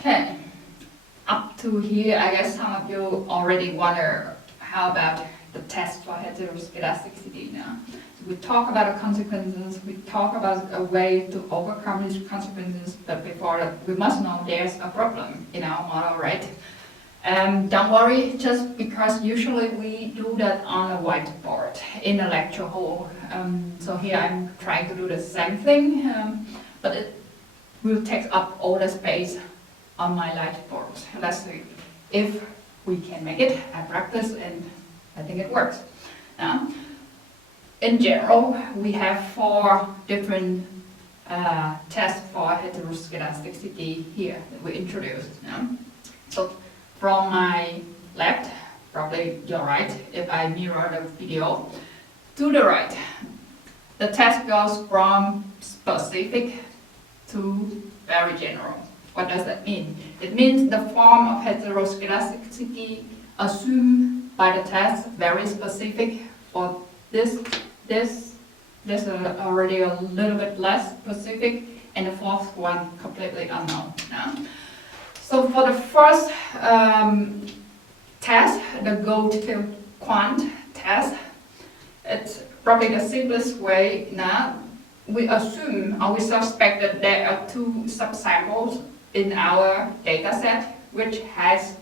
Okay, up to here, I guess some of you already wonder how about the test for heteroskedasticity now. So we talk about the consequences, we talk about a way to overcome these consequences, but before that, we must know there's a problem in our model, right? Don't worry, just because usually we do that on a whiteboard in a lecture hall. So here I'm trying to do the same thing, but it will take up all the space on my whiteboard. Let's see if we can make it. I practice and I think it works. Now, in general, we have 4 different tests for heteroskedasticity here that we introduced. So from my left, probably your right, if I mirror the video, to the right, the test goes from specific to very general. What does that mean? It means the form of heteroskedasticity assumed by the test very specific for this is already a little bit less specific, and the 4th one completely unknown. So for the first test, the goat-tailed quant test, it's probably the simplest way. Now we assume or we suspect that there are 2 subsamples in our data set which has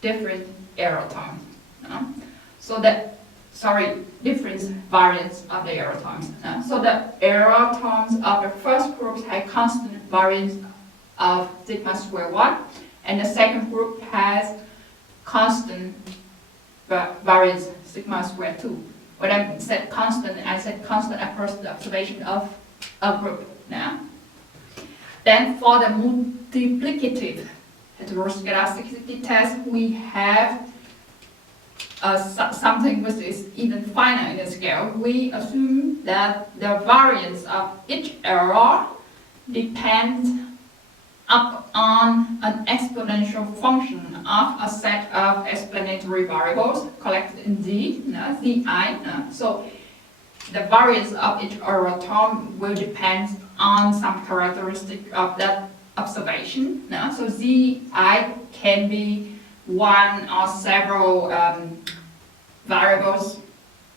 different error terms. So that, different variance of the error terms. So the error terms of the first group have constant variance of sigma square 1, and the second group has constant variance sigma square 2. When I said constant across the observation of a group. Then for the multiplicative heteroskedasticity test, we have something which is even finer in the scale. We assume that the variance of each error depends upon an exponential function of a set of explanatory variables collected in Z, Zi. So the variance of each error term will depend on some characteristic of that observation. So Zi can be one or several variables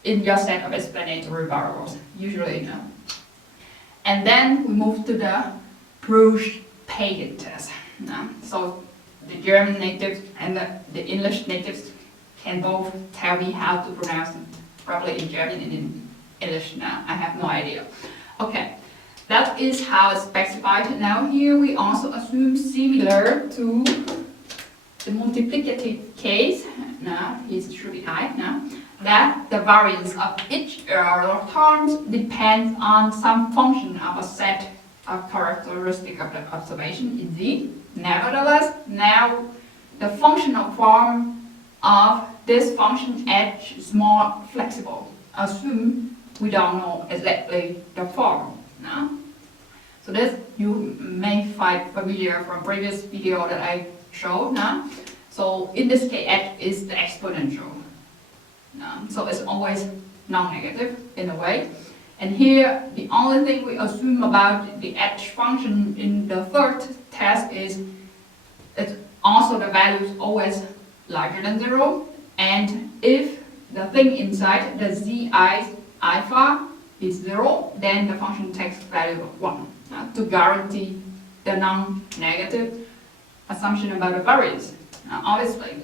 in your set of explanatory variables, usually. And then we move to the Bruce-Pagan test. So the German natives and the English natives can both tell me how to pronounce it, probably in German and in English now. I have no idea. Okay, that is how it's specified. Now here we also assume, similar to the multiplicative case, it should be I, that the variance of each error terms depends on some function of a set of characteristics of the observation in Z. Nevertheless, now the functional form of this function h is more flexible. Assume we don't know exactly the form. So this you may find familiar from previous video that I showed. So in this case, h is the exponential. So it's always non-negative in a way. And here, the only thing we assume about the h function in the third test is it's also the value is always larger than 0. And if the thing inside the Zi alpha is 0, then the function takes value of 1 to guarantee the non-negative assumption about the variance, obviously.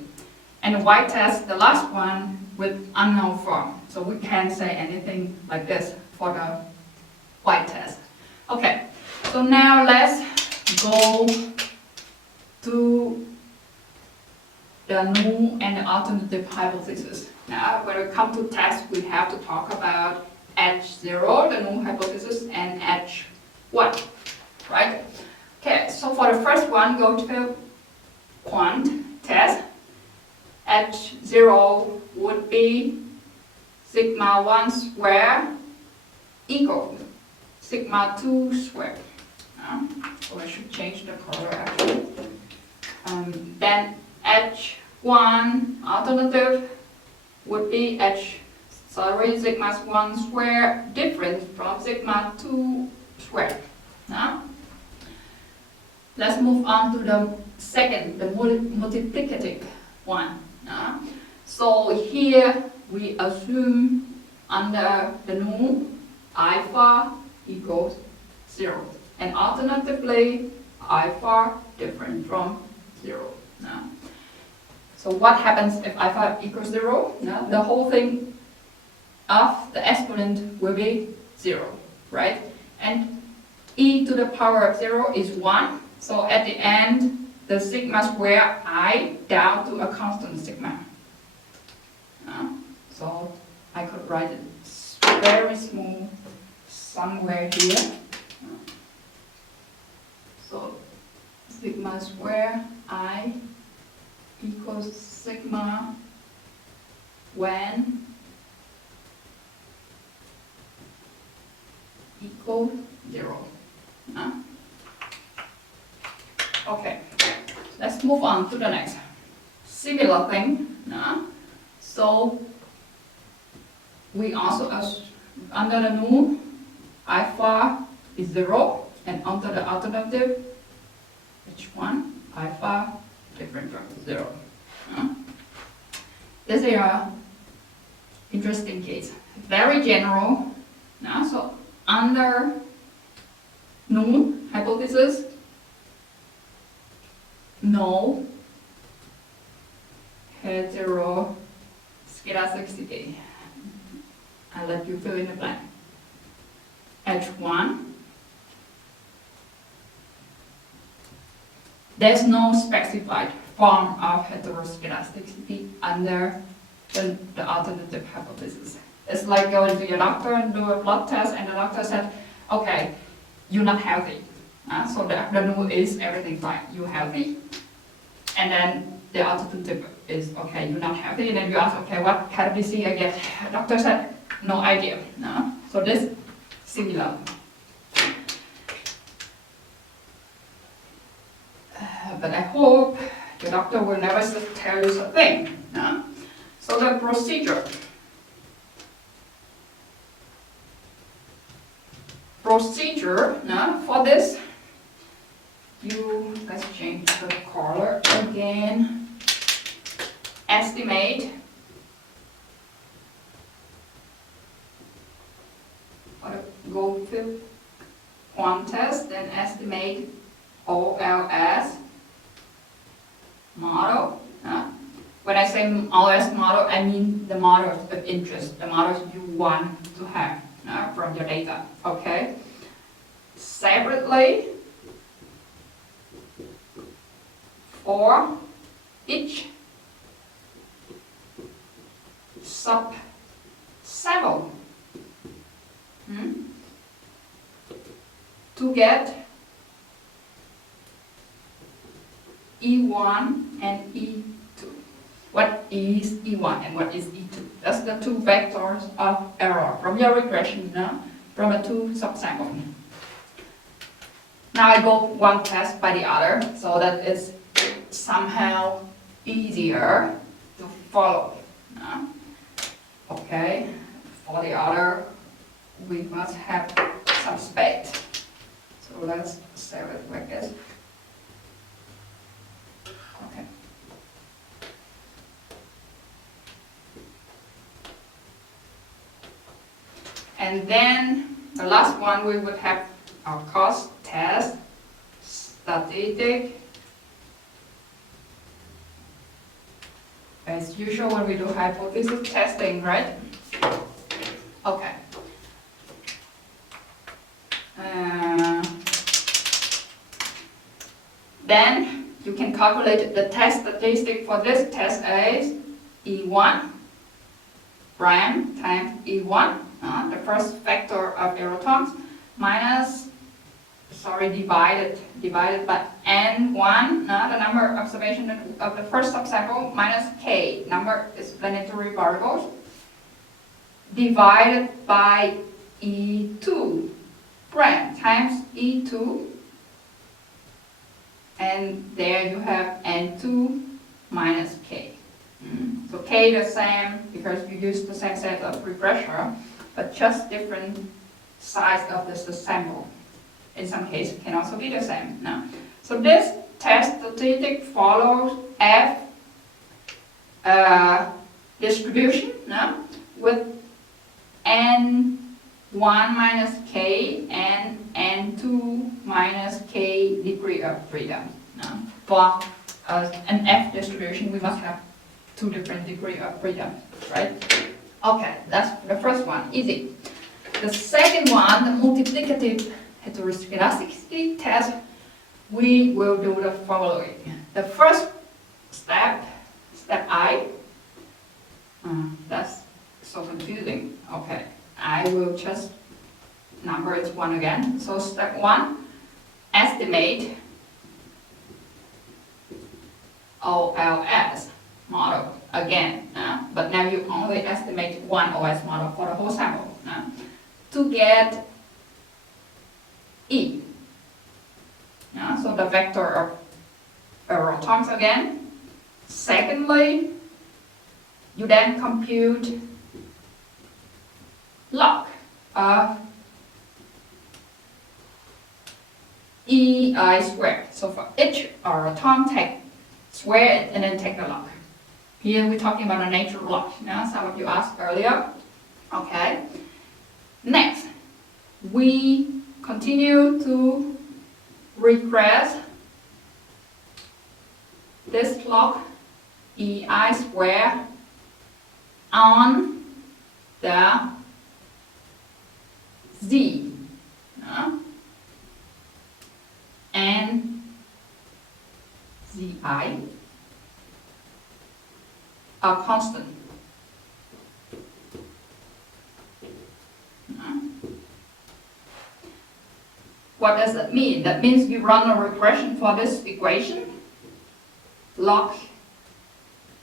And the Y test, the last one, with unknown form. So we can't say anything like this for the Y test. Okay, so now let's go to the null and the alternative hypothesis. Now, when we come to test, we have to talk about H0, the null hypothesis, and H1, right? Okay, so for the first one, go to the quant test. H0 would be sigma 1 squared equal sigma 2 squared. So I should change the color actually. Then H1 alternative would be sigma 1 squared different from sigma 2 squared. Let's move on to the second, the multiplicative one. So here we assume under the null alpha equals 0. And alternatively, alpha different from 0. So what happens if alpha equals 0? The whole thing of the exponent will be 0, right? And e to the power of 0 is 1. So at the end, the sigma square I down to a constant sigma. So I could write it very small somewhere here. So sigma square I equals sigma when equal 0. Okay, let's move on to the next. Similar thing. So we also under the null alpha is 0, and under the alternative h1 alpha different from 0. This is an interesting case. Very general. So under null hypothesis, no heteroskedasticity. I'll let you fill in the blank. H1. There's no specified form of heteroskedasticity under the alternative hypothesis. It's like going to your doctor and do a blood test, and the doctor said, okay, you're not healthy. So the null is everything fine, you're healthy. And then the alternative is, okay, you're not healthy. And then you ask, okay, what kind of disease I get? The doctor said, no idea. So this is similar. But I hope the doctor will never tell you something. So the procedure. For this, let's change the color again. Estimate go fill quant test, then estimate OLS model. When I say OLS model, I mean the model of interest, the models you want to have from your data. Okay. Separately, for each sub-sample to get E1 and E2. What is E1 and what is E2? That's the two vectors of error from your regression, from a two subsample. Now I go one test by the other, so that it's somehow easier to follow. Okay, for the other, we must have some space. So let's save it like this. Okay. And then the last one, we would have our cost test, statistic. As usual when we do hypothesis testing, right? Okay. Then you can calculate the test statistic for this test as E1 prime times E1, the first factor of error terms, minus, divided by N1, the number of observation of the first subsample, minus K, number of explanatory variables, divided by E2 prime times E2, and there you have N2 minus K. So K the same because you use the same set of regressor, but just different size of the sample. In some cases, it can also be the same. So this test statistic follows F distribution, no? With n1 minus k and n2 minus k degree of freedom. No? For an F distribution, we must have two different degree of freedom, right? Okay, that's the first one, easy. The second one, the multiplicative heteroskedasticity test, we will do the following. The first step I, that's so confusing. Okay, I will just number it 1 again. So step 1, estimate OLS model again, but now you only estimate one OS model for the whole sample to get E. So the vector of error terms again. Secondly, you then compute log of EI squared. So for each error term, take square it and then take the log. Here we're talking about a natural log. Some of you asked earlier. Okay. Next, we continue to regress this log EI squared on the Z and ZI are constant. What does that mean? That means we run a regression for this equation. Log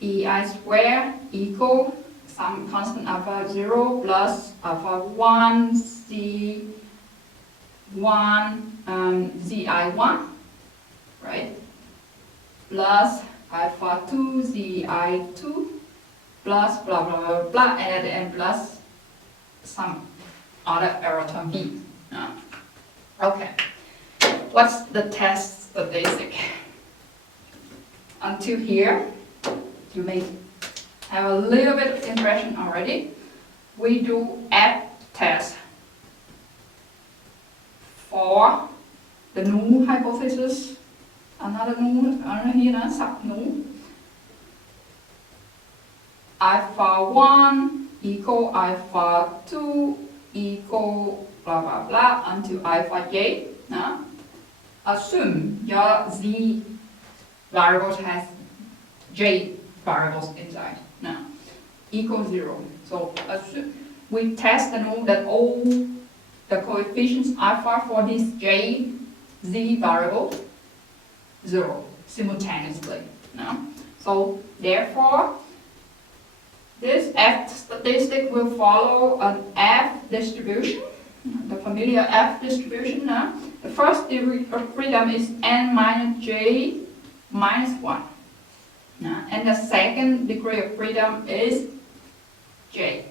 EI squared equal some constant alpha 0 plus alpha 1 Z1 ZI1, right? Plus alpha 2 ZI2 plus blah blah blah blah, and at the end plus some other error term B. Okay, what's the test statistic? Until here, you may have a little bit of impression already. We do F test for the null hypothesis, another null here, sub null. Alpha 1 equal alpha 2 equal blah blah blah until alpha j. Assume your Z variables has j variables inside. Equal 0. So assume we test the null that all the coefficients alpha for these j z variables 0 simultaneously. So therefore, this F statistic will follow an F distribution, the familiar F distribution. The first degree of freedom is n minus j minus 1. And the second degree of freedom is j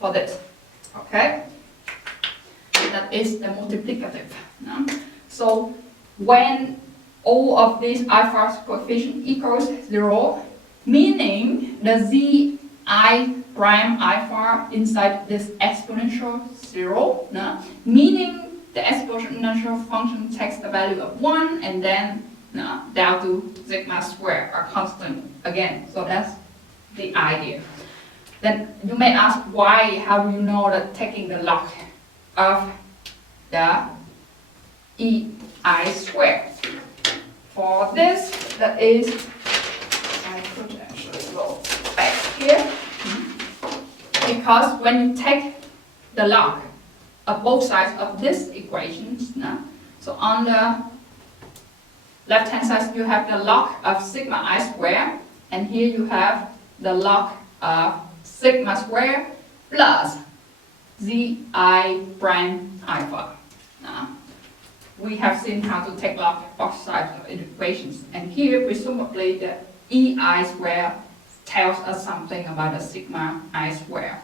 for this. Okay? That is the multiplicative. So when all of these alpha coefficient equals 0, meaning the zi prime alpha inside this exponential 0, meaning the exponential function takes the value of 1 and then down to sigma square are constant again. So that's the idea. Then you may ask why, how do you know that taking the log of the EI squared? For this, that is, I could actually go back here, because when you take the log of both sides of this equations, so on the left hand side you have the log of sigma I squared, and here you have the log of sigma squared plus zi prime alpha. We have seen how to take log both sides of equations, and here presumably the EI squared tells us something about the sigma I squared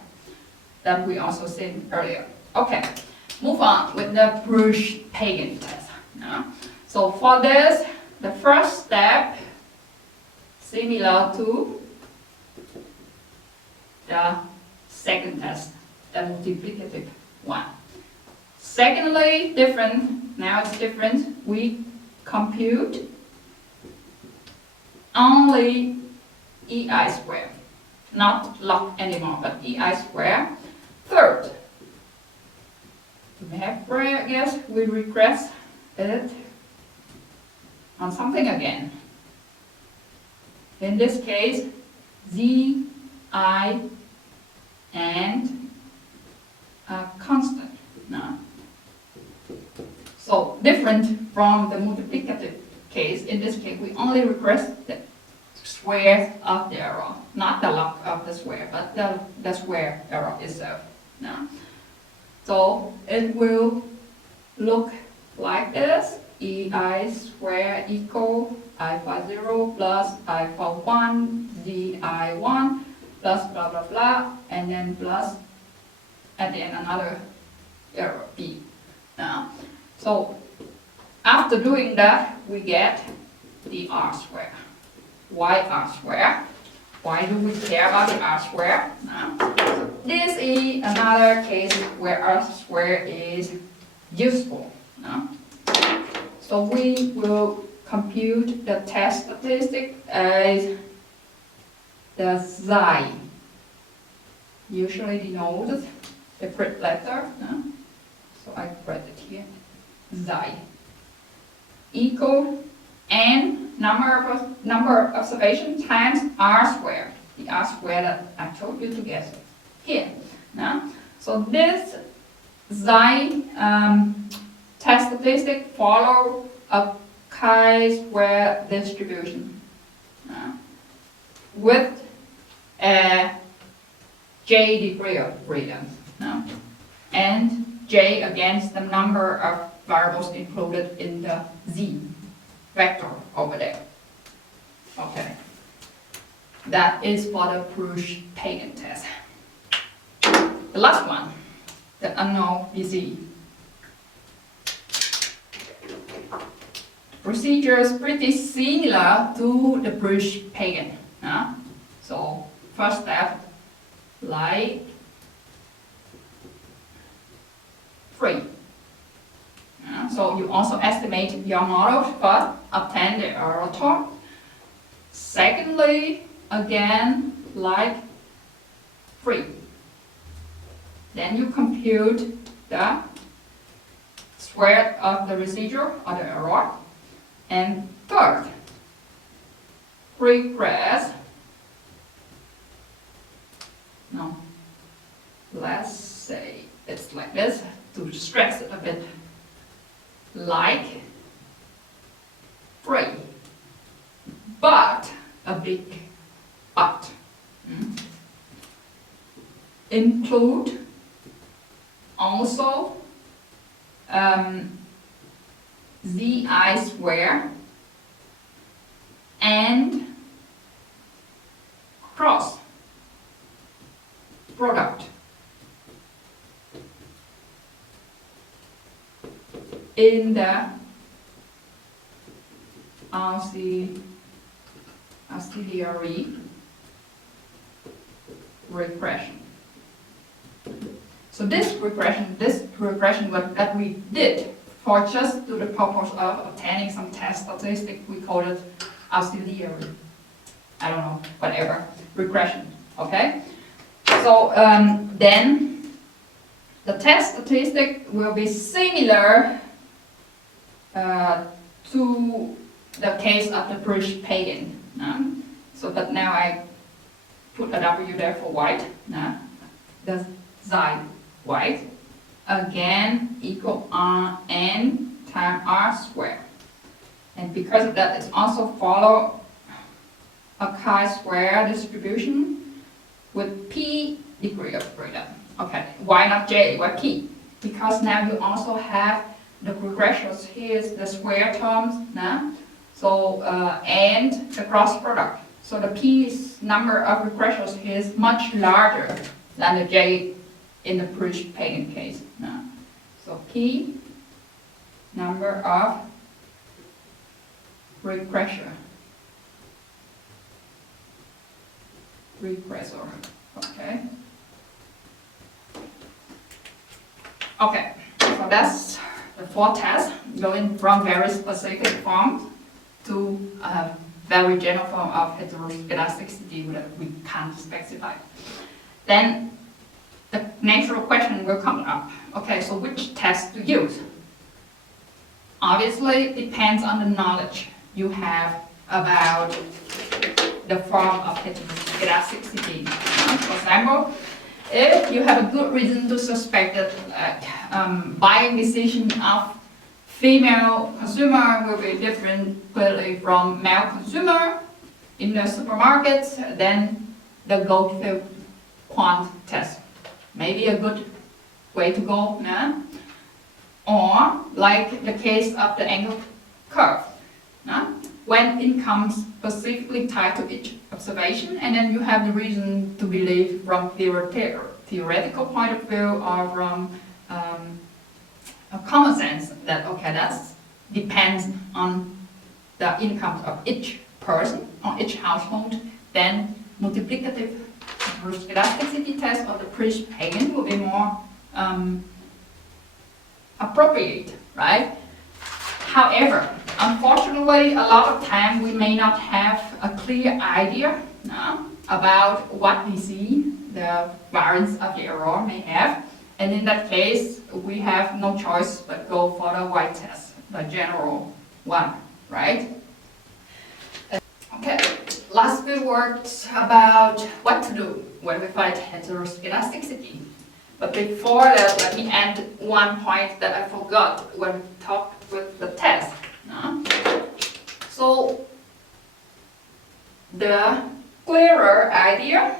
that we also seen earlier. Okay, move on with the Bruch-Pagan test. So for this, the first step similar to the second test, the multiplicative one. Secondly, different, now it's different, we compute only EI squared, not log anymore, but EI squared. Third, we have yes, we regress it on something again. In this case, Z, I, and a constant. No. So different from the multiplicative case, in this case we only regress the square of the error, not the log of the square, but the square error itself. No. So it will look like this: EI squared equal I for 0 plus I for 1, ZI1 plus blah blah blah, and then plus at the end another error B. Now, so after doing that, we get the R squared. Why R squared? Why do we care about the R squared? Now, so this is another case where R squared is useful. Now, so we will compute the test statistic as the xi, usually denoted the print letter. No? So I write it here, xi equal n number of observations times r squared, the r squared that I told you to get here. No? So this xi test statistic follow a chi-square distribution with a j degree of freedom, and j against the number of variables included in the z vector over there. Okay, that is for the Prush-Pagan test. The last one, the unknown BC. Procedure is pretty similar to the Prush-Pagan. So first step, like 3. So you also estimate your model first, obtain the error torque. Secondly, again, like 3. Then you compute the square of the residual or the error. And third, regress. No, let's say it's like this to stress it a bit. Like 3, but a big but. Include also zi squared and cross product in the auxiliary regression. So this regression that we did for just to the purpose of obtaining some test statistic, we call it auxiliary, I don't know, whatever, regression, okay? So then the test statistic will be similar to the case of the Prush-Pagan. So but now I put a W there for white, the xi white, again equal n times r squared. And because of that, it's also follow a chi-square distribution with p degree of freedom. Okay, why not j, why p? Because now you also have the regressions, here's the square terms, so and the cross product. So the p's number of regressions here is much larger than the j in the Prush-Pagan case. So p number of repressor. Repressor. Okay. Okay, so that's the 4 tests, going from very specific forms to a very general form of heteroskedasticity that we can't specify. Then the natural question will come up. Okay, so which test to use? Obviously, it depends on the knowledge you have about the form of heteroskedasticity. For example, if you have a good reason to suspect that buying decision of female consumer will be different clearly from male consumer in the supermarkets, then the Goldfield quant test may be a good way to go. Yeah? Or like the case of the angle curve. Yeah? When income specifically tied to each observation, and then you have the reason to believe from theoretical point of view or from a common sense that okay, that depends on the income of each person or each household, then multiplicative heteroskedasticity test or the Priest-Pagan will be more appropriate, right? However, unfortunately, a lot of time we may not have a clear idea about what disease the variance of the error may have, and in that case, we have no choice but go for the white test, the general one, right? Okay, last few words about what to do when we find heteroskedasticity. But before that, let me add one point that I forgot when we talked with the test. So, the clearer idea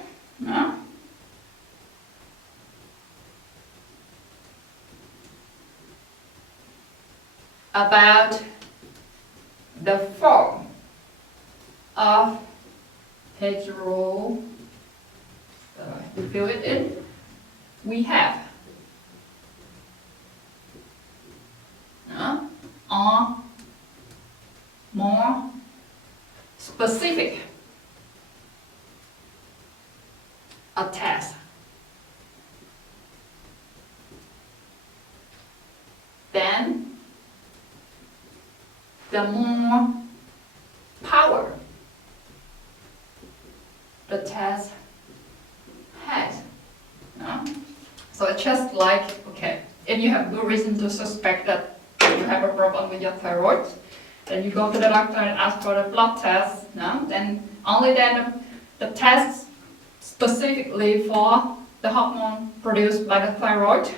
about the form of hetero, to fill it in, we have or more specific a test, then the more power the test has. So it's just like, okay, if you have good reason to suspect that you have a problem with your thyroid, then you go to the doctor and ask for the blood test, then only then the test specifically for the hormone produced by the thyroid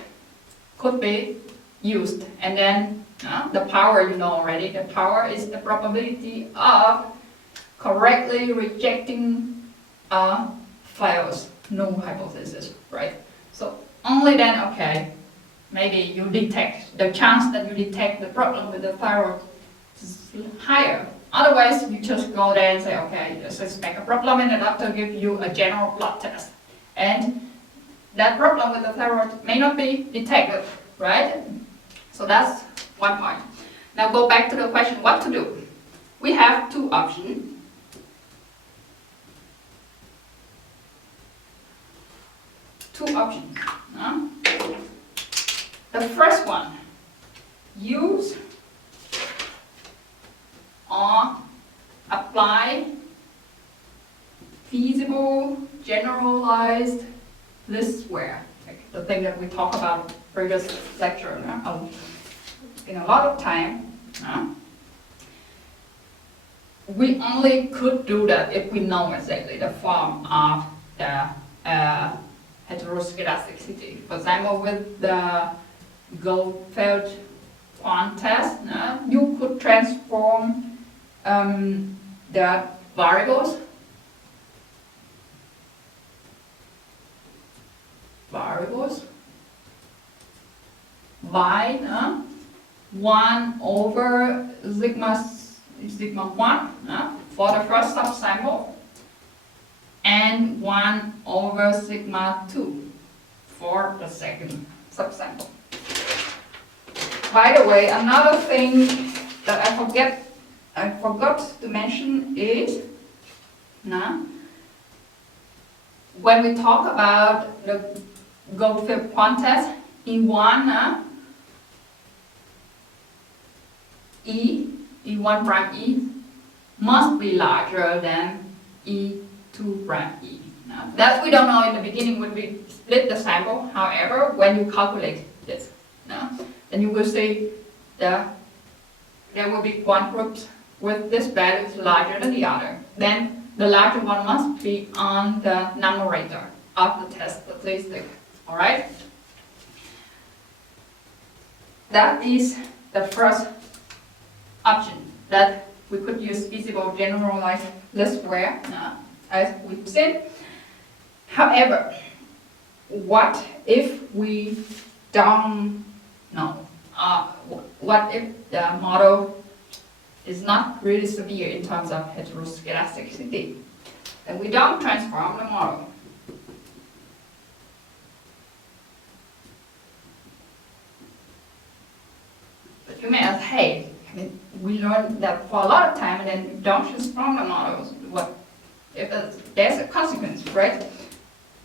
could be used. And then the power, you know already, the power is the probability of correctly rejecting a false null hypothesis, right? So only then, okay, maybe you detect, the chance that you detect the problem with the thyroid is higher. Otherwise, you just go there and say, okay, you suspect a problem, and the doctor gives you a general blood test. And that problem with the thyroid may not be detected, right? So that's one point. Now go back to the question, what to do? We have two options. The first one, use or apply feasible, generalized list square, like the thing that we talked about previous lecture. In a lot of time, we only could do that if we know exactly the form of the heteroskedasticity. For example, with the Goldfield quant test, you could transform the variables by 1 over sigma 1 for the first subsample, and 1 over sigma 2 for the second subsample. By the way, another thing that I forget I forgot to mention is, now, when we talk about the Goldfield quantity, E1 E1 prime E must be larger than E2 prime E. Now, that we don't know in the beginning when we split the sample. However, when you calculate this, then you will see there will be one groups with this value larger than the other. Then the larger one must be on the numerator of the test statistic. Alright? That is the first option that we could use feasible generalized least square as we've seen. However, what if we don't know? What if the model is not really severe in terms of heteroskedasticity? Then we don't transform the model. But you may ask, hey, we learned that for a lot of time and then we don't transform the models. What if there's a consequence, right?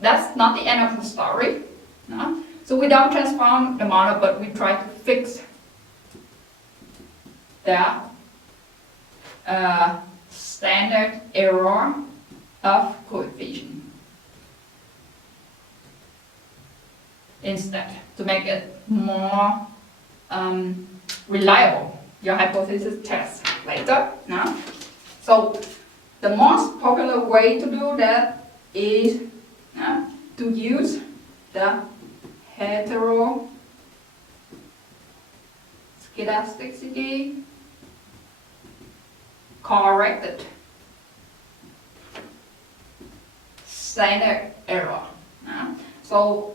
That's not the end of the story. No? So we don't transform the model, but we try to fix the standard error of coefficient instead to make it more reliable, your hypothesis test later. No? So the most popular way to do that is to use the heteroskedasticity corrected standard error. So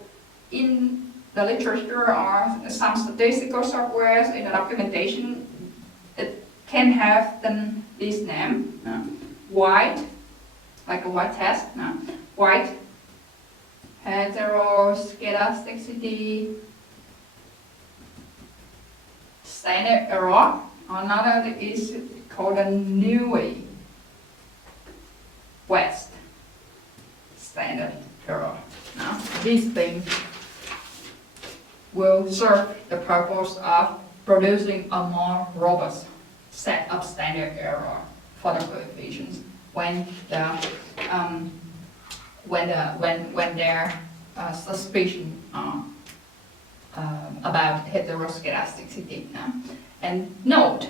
in the literature or some statistical softwares in the documentation, it can have this name, white, like a white test, white heteroskedasticity standard error. Another is called a Newey West standard error. Now, these things will serve the purpose of producing a more robust set of standard error for the coefficients when their suspicion about heteroskedasticity. And note,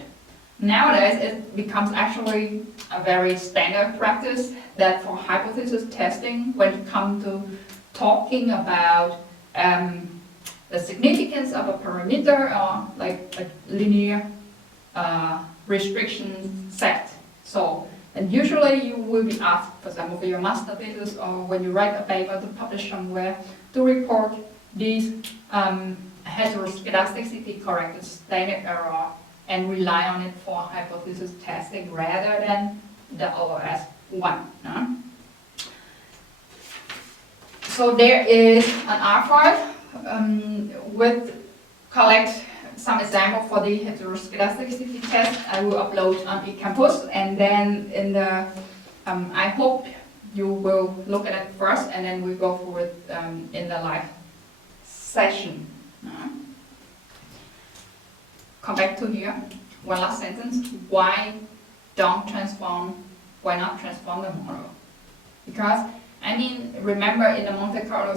nowadays it becomes actually a very standard practice that for hypothesis testing, when it comes to talking about the significance of a parameter or like a linear restriction set. So, and usually you will be asked, for example, for your master thesis or when you write a paper to publish somewhere, to report these heteroskedasticity corrected standard error and rely on it for hypothesis testing rather than the OS one. So there is an archive with collect some example for the heteroskedasticity test. I will upload on eCampus, and then in the I hope you will look at it first, and then we go through it in the live session. Come back to here. One last sentence. Why not transform the model? Because remember in the Monte Carlo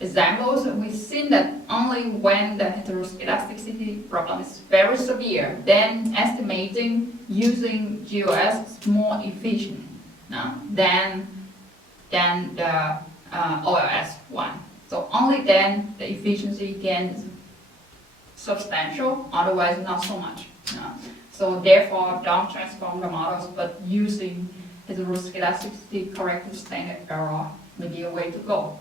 examples, we've seen that only when the heteroskedasticity problem is very severe, then estimating using GOS is more efficient than the OLS one. So only then the efficiency gains substantial, otherwise not so much. So therefore, don't transform the models, but using heteroskedasticity corrected standard error may be a way to go.